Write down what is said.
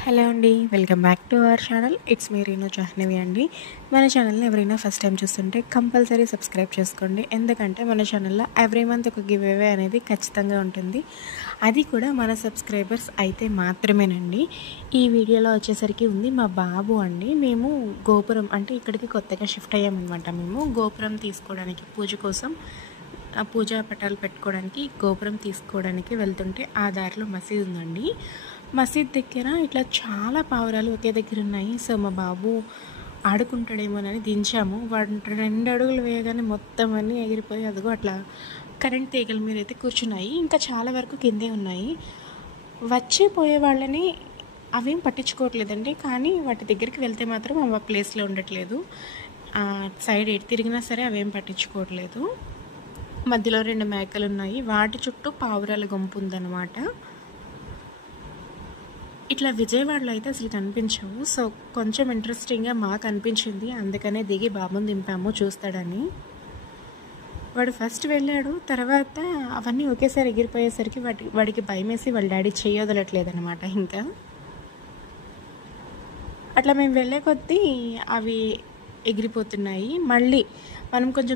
Hello అండి, welcome back to our channel. It's me Reenu Jahnavi అండి. మన ఛానల్ని ఎవరైనా ఫస్ట్ టైం చూస్తుంటే కంపల్సరీ సబ్స్క్రైబ్ చేసుకోండి. ఎందుకంటే మన ఛానల్లో ఎవ్రీ మంత్ ఒక గివ్ అవే అనేది ఖచ్చితంగా ఉంటుంది. అది కూడా మన సబ్స్క్రైబర్స్ అయితే మాత్రమేనండి. ఈ వీడియోలో వచ్చేసరికి ఉంది మా బాబు అండి. మేము గోపురం అంటే ఇక్కడికి కొత్తగా షిఫ్ట్ అయ్యామన్నమాట. మేము గోపురం తీసుకోవడానికి పూజ కోసం పూజా పటాలు పెట్టుకోవడానికి గోపురం తీసుకోవడానికి వెళ్తుంటే ఆ దారిలో మసీద్ ఉందండి. మసీద్ దగ్గర ఇట్లా చాలా పావురాలు ఒకే దగ్గర ఉన్నాయి. సో మా బాబు ఆడుకుంటాడేమోనని దించాము. వాడు 2 అడుగులు వేయగానే మొత్తం అన్నీ ఎగిరిపోయి అదిగో అట్లా కరెంట్ తీగల మీద అయితే కూర్చున్నాయి. ఇంకా చాలా వరకు కిందే ఉన్నాయి. వచ్చి పోయే వాళ్ళని అవేం పట్టించుకోవట్లేదండి. కానీ వాటి దగ్గరికి వెళ్తే మాత్రం అవి ఆ ప్లేస్లో ఉండట్లేదు. సైడ్ ఎటు తిరిగినా సరే అవేం పట్టించుకోవట్లేదు. మధ్యలో 2 మేకలు ఉన్నాయి. వాటి చుట్టూ పావురాల గుంపు ఉందన్నమాట. ఇట్లా విజయవాడలో అయితే అసలు కనిపించవు. సో కొంచెం ఇంట్రెస్టింగ్గా మాకు అనిపించింది. అందుకనే దిగి బాబుని దింపాము చూస్తాడని. వాడు ఫస్ట్ వెళ్ళాడు. తర్వాత అవన్నీ ఒకేసారి ఎగిరిపోయేసరికి వాడికి భయం వేసి వాళ్ళ డాడీ చేయొదలట్లేదనమాట. ఇంకా అట్లా మేము వెళ్ళే కొద్దీ అవి ఎగిరిపోతున్నాయి. మళ్ళీ మనం కొంచెం